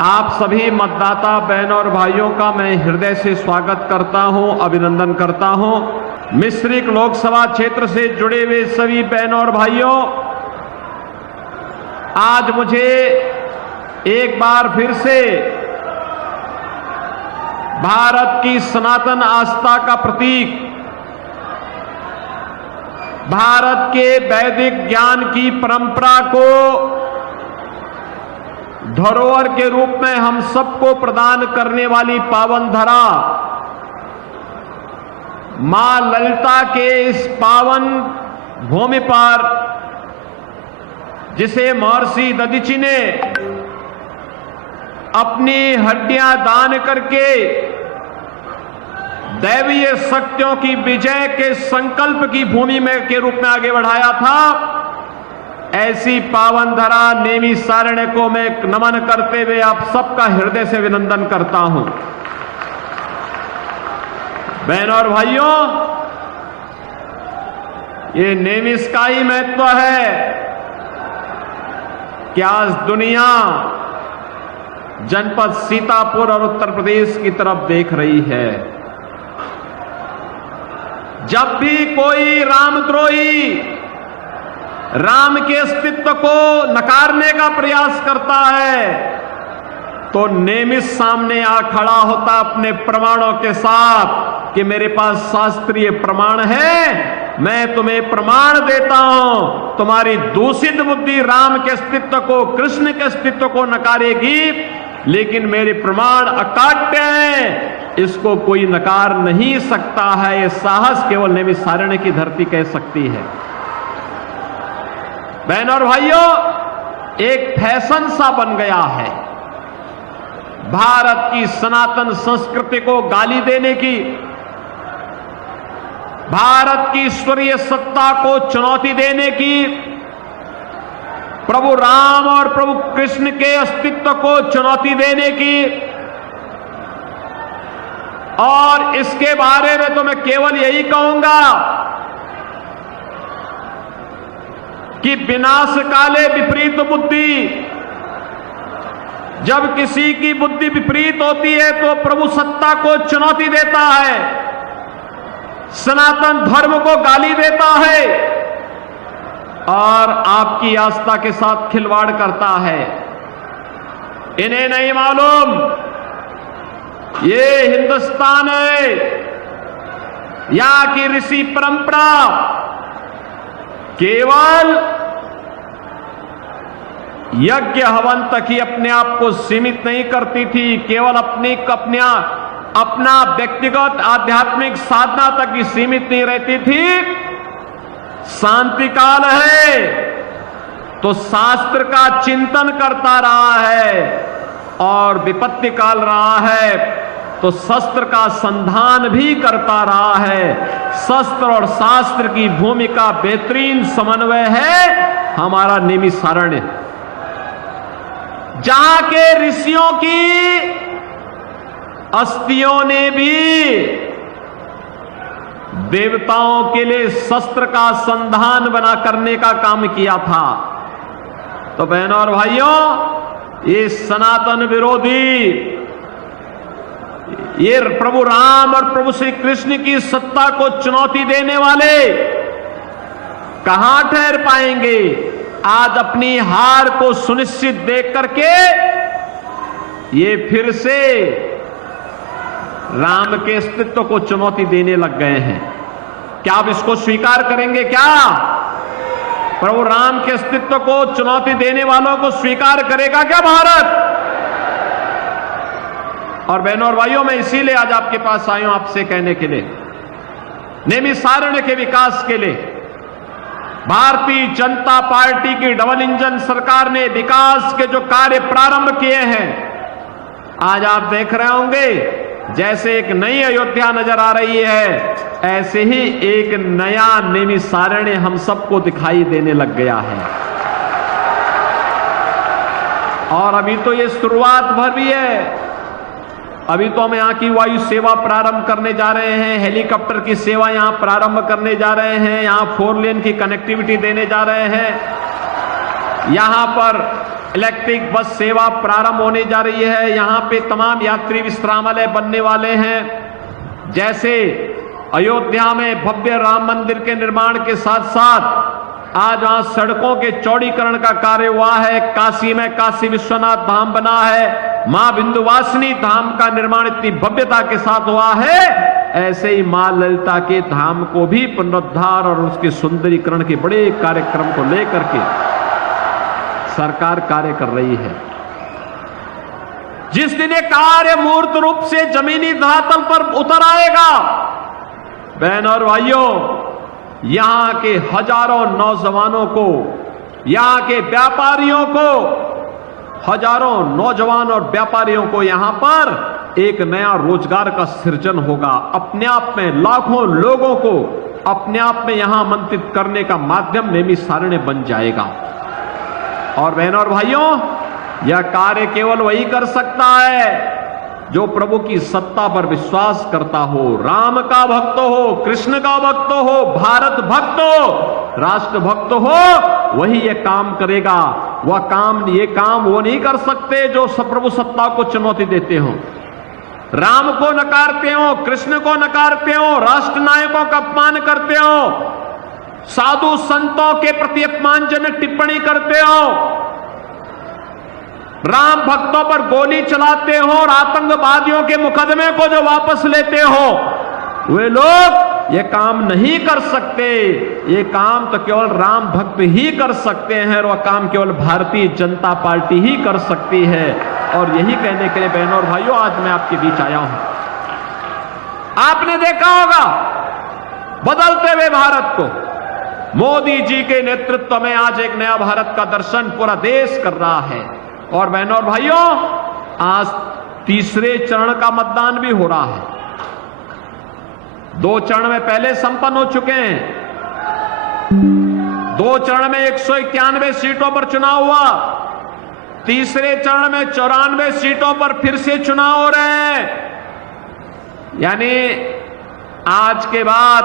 आप सभी मतदाता बहनों और भाइयों का मैं हृदय से स्वागत करता हूं, अभिनंदन करता हूं। मिश्रिक लोकसभा क्षेत्र से जुड़े हुए सभी बहनों और भाइयों, आज मुझे एक बार फिर से भारत की सनातन आस्था का प्रतीक, भारत के वैदिक ज्ञान की परंपरा को धरोहर के रूप में हम सबको प्रदान करने वाली पावन धरा मां ललिता के इस पावन भूमि पर, जिसे महर्षि दधीचि ने अपनी हड्डियां दान करके दैवीय शक्तियों की विजय के संकल्प की भूमि में के रूप में आगे बढ़ाया था, ऐसी पावन धरा नैमिषारण्य को मैं नमन करते हुए आप सबका हृदय से अभिनंदन करता हूं। बहनों और भाइयों, ये नैमिष का ही महत्व है कि आज दुनिया जनपद सीतापुर और उत्तर प्रदेश की तरफ देख रही है। जब भी कोई रामद्रोही राम के अस्तित्व को नकारने का प्रयास करता है तो नैमिष सामने आ खड़ा होता अपने प्रमाणों के साथ कि मेरे पास शास्त्रीय प्रमाण है, मैं तुम्हें प्रमाण देता हूं। तुम्हारी दूषित बुद्धि राम के अस्तित्व को, कृष्ण के अस्तित्व को नकारेगी, लेकिन मेरे प्रमाण अकाट्य हैं, इसको कोई नकार नहीं सकता है। यह साहस केवल नैमिषारण्य की धरती कह सकती है। बहनों और भाइयों, एक फैशन सा बन गया है भारत की सनातन संस्कृति को गाली देने की, भारत की ईश्वरीय सत्ता को चुनौती देने की, प्रभु राम और प्रभु कृष्ण के अस्तित्व को चुनौती देने की। और इसके बारे में तो मैं केवल यही कहूंगा कि विनाश काले विपरीत बुद्धि, जब किसी की बुद्धि विपरीत होती है तो प्रभु सत्ता को चुनौती देता है, सनातन धर्म को गाली देता है और आपकी आस्था के साथ खिलवाड़ करता है। इन्हें नहीं मालूम ये हिंदुस्तान है, यहां की ऋषि परंपरा केवल यज्ञ हवन तक ही अपने आप को सीमित नहीं करती थी, केवल अपना व्यक्तिगत आध्यात्मिक साधना तक ही सीमित नहीं रहती थी। शांति काल है तो शास्त्र का चिंतन करता रहा है, और विपत्ति काल रहा है तो शस्त्र का संधान भी करता रहा है। शस्त्र और शास्त्र की भूमिका बेहतरीन समन्वय है हमारा नैमिषारण्य, जहां के ऋषियों की अस्थियों ने भी देवताओं के लिए शस्त्र का संधान बना करने का काम किया था। तो बहनों और भाइयों, ये सनातन विरोधी, ये प्रभु राम और प्रभु श्री कृष्ण की सत्ता को चुनौती देने वाले कहां ठहर पाएंगे। आज अपनी हार को सुनिश्चित देख करके ये फिर से राम के अस्तित्व को चुनौती देने लग गए हैं। क्या आप इसको स्वीकार करेंगे? क्या प्रभु राम के अस्तित्व को चुनौती देने वालों को स्वीकार करेगा क्या भारत? और बहनों और भाइयों, मैं इसीलिए आज आपके पास आया हूं आपसे कहने के लिए, नैमिषारण्य के विकास के लिए भारतीय जनता पार्टी की डबल इंजन सरकार ने विकास के जो कार्य प्रारंभ किए हैं, आज आप देख रहे होंगे जैसे एक नई अयोध्या नजर आ रही है, ऐसे ही एक नया नैमिषारण्य हम सबको दिखाई देने लग गया है। और अभी तो ये शुरुआत भर भी है। अभी तो हम यहाँ की वायु सेवा प्रारंभ करने जा रहे हैं, हेलीकॉप्टर की सेवा यहाँ प्रारंभ करने जा रहे हैं, यहाँ 4 लेन की कनेक्टिविटी देने जा रहे हैं, यहाँ पर इलेक्ट्रिक बस सेवा प्रारंभ होने जा रही है। यहां पे तमाम यात्री विश्रामालय बनने वाले हैं। जैसे अयोध्या में भव्य राम मंदिर के निर्माण के साथ साथ आज वहां सड़कों के चौड़ीकरण का कार्य हुआ है। काशी में काशी विश्वनाथ धाम बना है। मां विंध्यवासिनी धाम का निर्माण इतनी भव्यता के साथ हुआ है। ऐसे ही मां ललिता के धाम को भी पुनरुद्धार और उसके सुंदरीकरण के बड़े कार्यक्रम को लेकर के सरकार कार्य कर रही है। जिस दिन ये कार्य मूर्त रूप से जमीनी धरातल पर उतर आएगा, बहनों और भाइयों, यहां के हजारों नौजवानों को, यहां के व्यापारियों को, हजारों नौजवान और व्यापारियों को यहां पर एक नया रोजगार का सृजन होगा। अपने आप में लाखों लोगों को अपने आप में यहां आमंत्रित करने का माध्यम नैमिषारण्य बन जाएगा। और बहनों और भाइयों, यह कार्य केवल वही कर सकता है जो प्रभु की सत्ता पर विश्वास करता हो, राम का भक्त हो, कृष्ण का भक्त हो, भारत भक्त हो, राष्ट्र भक्त हो, वही ये काम करेगा। ये काम वो नहीं कर सकते जो प्रभु सत्ता को चुनौती देते हो, राम को नकारते हो, कृष्ण को नकारते हो, राष्ट्र नायकों का अपमान करते हो, साधु संतों के प्रति अपमानजनक टिप्पणी करते हो, राम भक्तों पर गोली चलाते हो और आतंकवादियों के मुकदमे को जो वापस लेते हो, वे लोग ये काम नहीं कर सकते। ये काम तो केवल राम भक्त ही कर सकते हैं और वह काम केवल भारतीय जनता पार्टी ही कर सकती है। और यही कहने के लिए बहनों और भाइयों आज मैं आपके बीच आया हूं। आपने देखा होगा बदलते हुए भारत को मोदी जी के नेतृत्व में आज एक नया भारत का दर्शन पूरा देश कर रहा है। और बहनों और भाइयों, आज तीसरे चरण का मतदान भी हो रहा है। 2 चरण में पहले संपन्न हो चुके हैं। 2 चरण में 191 सीटों पर चुनाव हुआ। तीसरे चरण में 94 सीटों पर फिर से चुनाव हो रहे हैं। यानी आज के बाद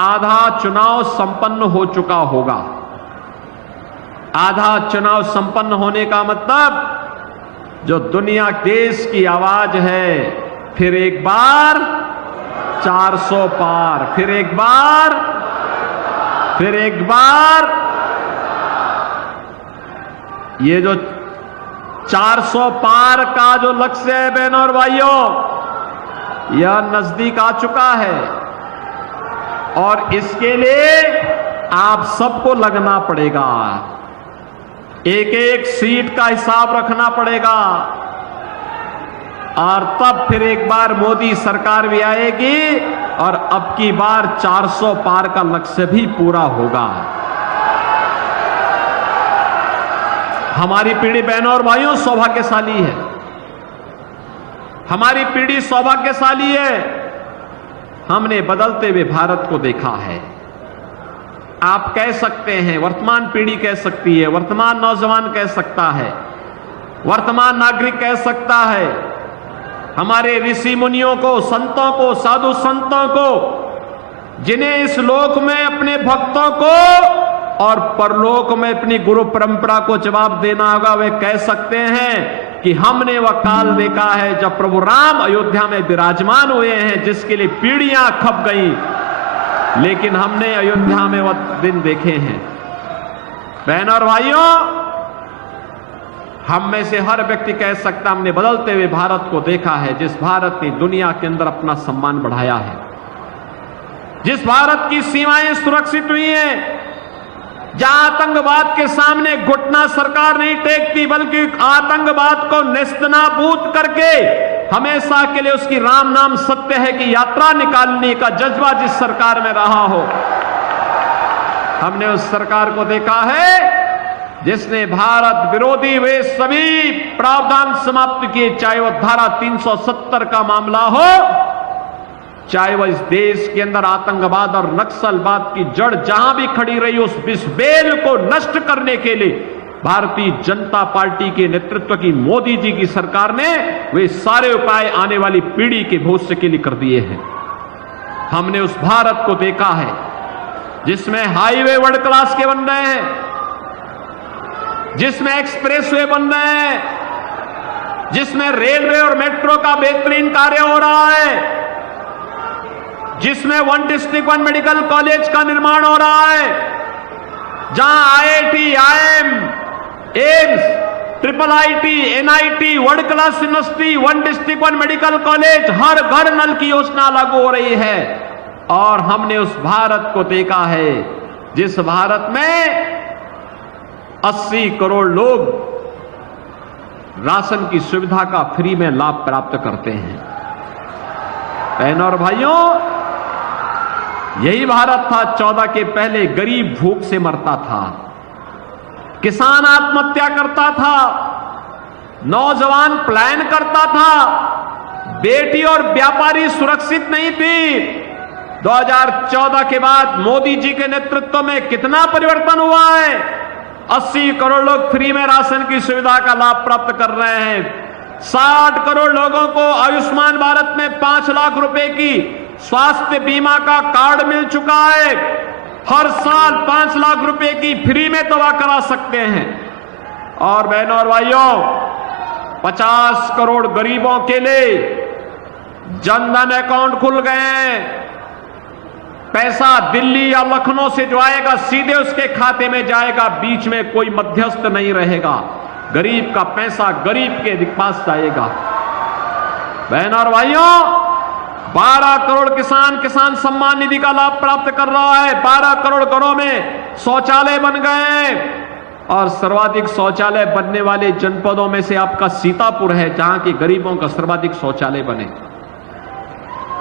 आधा चुनाव संपन्न हो चुका होगा। आधा चुनाव संपन्न होने का मतलब जो दुनिया देश की आवाज है, फिर एक बार 400 पार, फिर एक बार, फिर एक बार। ये जो 400 पार का जो लक्ष्य है बहनों और भाइयों, यह नजदीक आ चुका है। और इसके लिए आप सबको लगना पड़ेगा। एक एक सीट का हिसाब रखना पड़ेगा। और तब फिर एक बार मोदी सरकार भी आएगी और अब की बार 400 पार का लक्ष्य भी पूरा होगा। हमारी पीढ़ी बहनों और भाइयों सौभाग्यशाली है। हमारी पीढ़ी सौभाग्यशाली है। हमने बदलते हुए भारत को देखा है। आप कह सकते हैं, वर्तमान पीढ़ी कह सकती है, वर्तमान नौजवान कह सकता है, वर्तमान नागरिक कह सकता है, हमारे ऋषि मुनियों को, संतों को, साधु संतों को, जिन्हें इस लोक में अपने भक्तों को और परलोक में अपनी गुरु परंपरा को जवाब देना होगा। वे कह सकते हैं कि हमने वह काल देखा है जब प्रभु राम अयोध्या में विराजमान हुए हैं, जिसके लिए पीढ़ियां खप गई, लेकिन हमने अयोध्या में वह दिन देखे हैं। बहनों और भाइयों, हम में से हर व्यक्ति कह सकता हमने बदलते हुए भारत को देखा है, जिस भारत ने दुनिया के अंदर अपना सम्मान बढ़ाया है, जिस भारत की सीमाएं सुरक्षित हुई हैं, जहां आतंकवाद के सामने घुटना सरकार नहीं टेकती, बल्कि आतंकवाद को नेस्तनाबूद करके हमेशा के लिए उसकी राम नाम सत्य है कि यात्रा निकालने का जज्बा जिस सरकार में रहा हो। हमने उस सरकार को देखा है जिसने भारत विरोधी वे सभी प्रावधान समाप्त किए, चाहे वह धारा 370 का मामला हो, चाहे वह इस देश के अंदर आतंकवाद और नक्सलवाद की जड़ जहां भी खड़ी रही, उस विषबेल को नष्ट करने के लिए भारतीय जनता पार्टी के नेतृत्व की मोदी जी की सरकार ने वे सारे उपाय आने वाली पीढ़ी के भविष्य के लिए कर दिए हैं। हमने उस भारत को देखा है जिसमें हाईवे वर्ल्ड क्लास के बन रहे हैं, जिसमें एक्सप्रेसवे बन रहे हैं, जिसमें रेलवे और मेट्रो का बेहतरीन कार्य हो रहा है, जिसमें 1 डिस्ट्रिक्ट 1 मेडिकल कॉलेज का निर्माण हो रहा है, जहां IIT, IIM, AIIMS, IIIT, NIT, world class university, 1 district 1 medical college, हर घर नल की योजना लागू हो रही है। और हमने उस भारत को देखा है जिस भारत में 80 करोड़ लोग राशन की सुविधा का फ्री में लाभ प्राप्त करते हैं। बहनों और भाइयों, यही भारत था 14 के पहले गरीब भूख से मरता था, किसान आत्महत्या करता था, नौजवान पलायन करता था, बेटी और व्यापारी सुरक्षित नहीं थी। 2014 के बाद मोदी जी के नेतृत्व में कितना परिवर्तन हुआ है। 80 करोड़ लोग फ्री में राशन की सुविधा का लाभ प्राप्त कर रहे हैं। 60 करोड़ लोगों को आयुष्मान भारत में 5 लाख रुपए की स्वास्थ्य बीमा का कार्ड मिल चुका है। हर साल 5 लाख रुपए की फ्री में दवा करा सकते हैं। और बहनों और भाइयों, 50 करोड़ गरीबों के लिए जनधन अकाउंट खुल गए हैं। पैसा दिल्ली या लखनऊ से जो आएगा सीधे उसके खाते में जाएगा, बीच में कोई मध्यस्थ नहीं रहेगा। गरीब का पैसा गरीब के पास जाएगा। बहनों और भाइयों, 12 करोड़ किसान सम्मान निधि का लाभ प्राप्त कर रहा है। 12 करोड़ घरों में शौचालय बन गए हैं। और सर्वाधिक शौचालय बनने वाले जनपदों में से आपका सीतापुर है, जहां के गरीबों का सर्वाधिक शौचालय बने।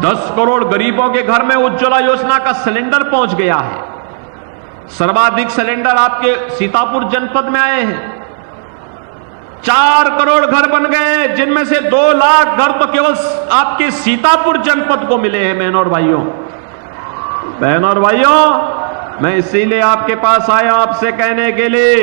10 करोड़ गरीबों के घर में उज्ज्वला योजना का सिलेंडर पहुंच गया है। सर्वाधिक सिलेंडर आपके सीतापुर जनपद में आए हैं। 4 करोड़ घर बन गए, जिनमें से 2 लाख घर तो केवल आपके सीतापुर जनपद को मिले हैं। बहनों और भाइयों, मैं इसीलिए आपके पास आया आपसे कहने के लिए,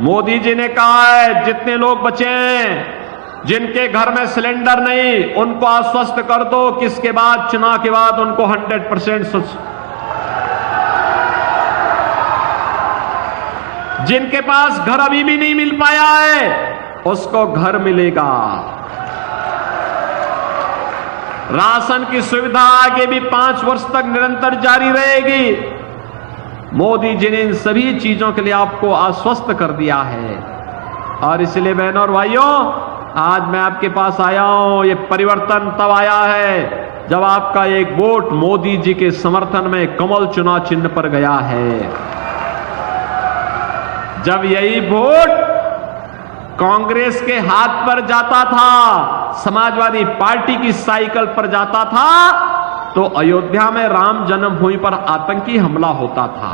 मोदी जी ने कहा है जितने लोग बचे हैं, जिनके घर में सिलेंडर नहीं, उनको आश्वस्त कर दो कि इसके बाद, चुनाव के बाद उनको 100%, जिनके पास घर अभी भी नहीं मिल पाया है उसको घर मिलेगा। राशन की सुविधा आगे भी 5 वर्ष तक निरंतर जारी रहेगी। मोदी जी ने इन सभी चीजों के लिए आपको आश्वस्त कर दिया है। और इसलिए बहनों और भाइयों, आज मैं आपके पास आया हूं। ये परिवर्तन तब आया है जब आपका एक वोट मोदी जी के समर्थन में कमल चुनाव चिन्ह पर गया है। जब यही वोट कांग्रेस के हाथ पर जाता था, समाजवादी पार्टी की साइकिल पर जाता था, तो अयोध्या में राम जन्मभूमि पर आतंकी हमला होता था,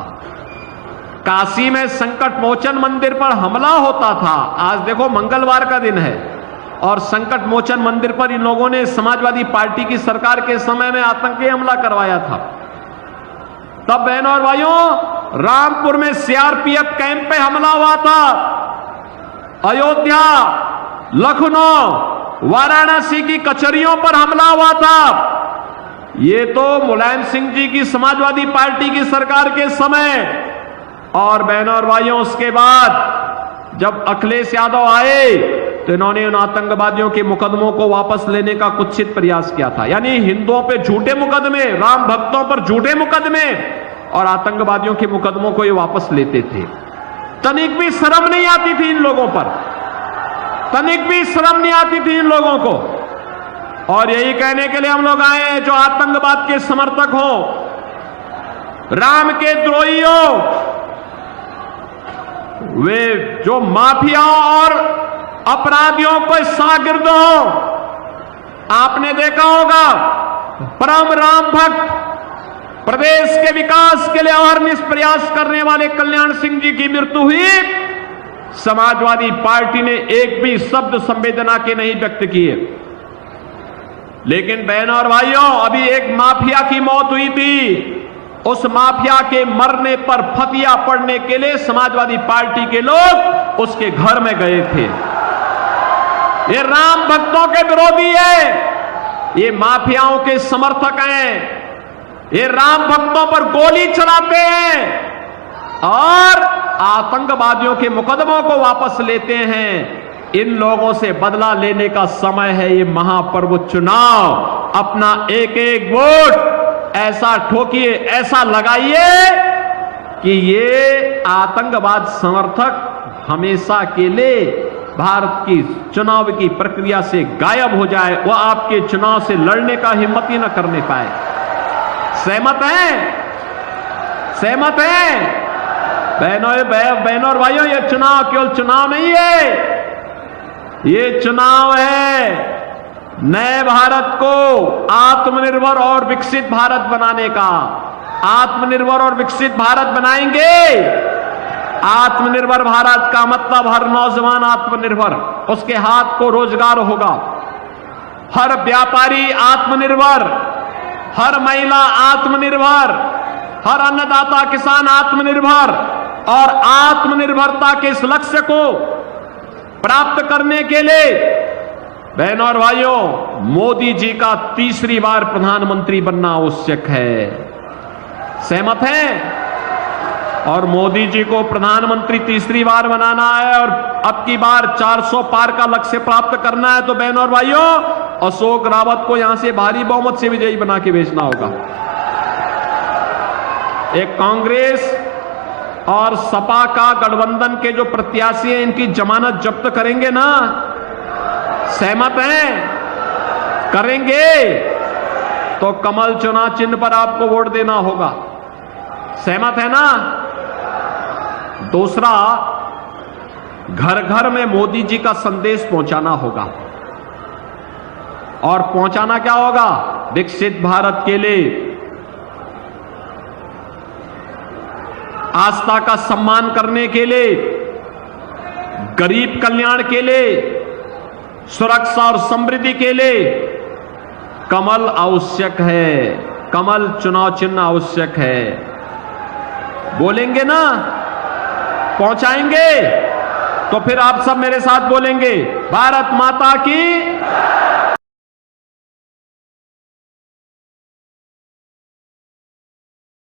काशी में संकट मोचन मंदिर पर हमला होता था। आज देखो मंगलवार का दिन है और संकट मोचन मंदिर पर इन लोगों ने समाजवादी पार्टी की सरकार के समय में आतंकी हमला करवाया था। तब बहनों और भाइयों, रामपुर में सीआरपीएफ कैंप पे हमला हुआ था। अयोध्या, लखनऊ, वाराणसी की कचहरियों पर हमला हुआ था। ये तो मुलायम सिंह जी की समाजवादी पार्टी की सरकार के समय। और बहनों और भाइयों, उसके बाद जब अखिलेश यादव आए तो इन्होंने उन आतंकवादियों के मुकदमों को वापस लेने का कुत्सित प्रयास किया था। यानी हिंदुओं पे झूठे मुकदमे, राम भक्तों पर झूठे मुकदमे और आतंकवादियों के मुकदमों को ये वापस लेते थे। तनिक भी शर्म नहीं आती थी इन लोगों पर, तनिक भी शर्म नहीं आती थी इन लोगों को। और यही कहने के लिए हम लोग आए हैं, जो आतंकवाद के समर्थक हो, राम के द्रोही हो, वे जो माफियाओं और अपराधियों को शागिर्द हो। आपने देखा होगा परम राम भक्त, प्रदेश के विकास के लिए अहर्निश प्रयास करने वाले कल्याण सिंह जी की मृत्यु हुई। समाजवादी पार्टी ने एक भी शब्द संवेदना के नहीं व्यक्त किए। लेकिन बहनों और भाइयों, अभी एक माफिया की मौत हुई थी। उस माफिया के मरने पर फतिया पड़ने के लिए समाजवादी पार्टी के लोग उसके घर में गए थे। ये राम भक्तों के विरोधी है, ये माफियाओं के समर्थक हैं, ये राम भक्तों पर गोली चलाते हैं और आतंकवादियों के मुकदमों को वापस लेते हैं। इन लोगों से बदला लेने का समय है ये महापर्व चुनाव। अपना एक एक वोट ऐसा ठोकिए, ऐसा लगाइए कि ये आतंकवाद समर्थक हमेशा के लिए भारत की चुनाव की प्रक्रिया से गायब हो जाए, वो आपके चुनाव से लड़ने का हिम्मत ही न करने पाए। सहमत हैं? सहमत हैं? बहनों और भाइयों, ये चुनाव केवल चुनाव नहीं है, ये चुनाव है नए भारत को आत्मनिर्भर और विकसित भारत बनाने का। आत्मनिर्भर और विकसित भारत बनाएंगे। आत्मनिर्भर भारत का मतलब हर नौजवान आत्मनिर्भर, उसके हाथ को रोजगार होगा। हर व्यापारी आत्मनिर्भर, हर महिला आत्मनिर्भर, हर अन्नदाता किसान आत्मनिर्भर। और आत्मनिर्भरता के इस लक्ष्य को प्राप्त करने के लिए बहनों और भाइयों, मोदी जी का तीसरी बार प्रधानमंत्री बनना आवश्यक है। सहमत हैं? और मोदी जी को प्रधानमंत्री तीसरी बार बनाना है और अब की बार 400 पार का लक्ष्य प्राप्त करना है, तो बहनों और भाइयों, अशोक रावत को यहां से भारी बहुमत से विजयी बना के भेजना होगा। एक कांग्रेस और सपा का गठबंधन के जो प्रत्याशी हैं, इनकी जमानत जब्त करेंगे ना? सहमत हैं? करेंगे तो कमल चुनाव चिन्ह पर आपको वोट देना होगा। सहमत है ना? दूसरा, घर घर में मोदी जी का संदेश पहुंचाना होगा। और पहुंचाना क्या होगा? विकसित भारत के लिए, आस्था का सम्मान करने के लिए, गरीब कल्याण के लिए, सुरक्षा और समृद्धि के लिए कमल आवश्यक है। कमल चुनाव चिन्ह आवश्यक है। बोलेंगे ना? पहुंचाएंगे? तो फिर आप सब मेरे साथ बोलेंगे, भारत माता की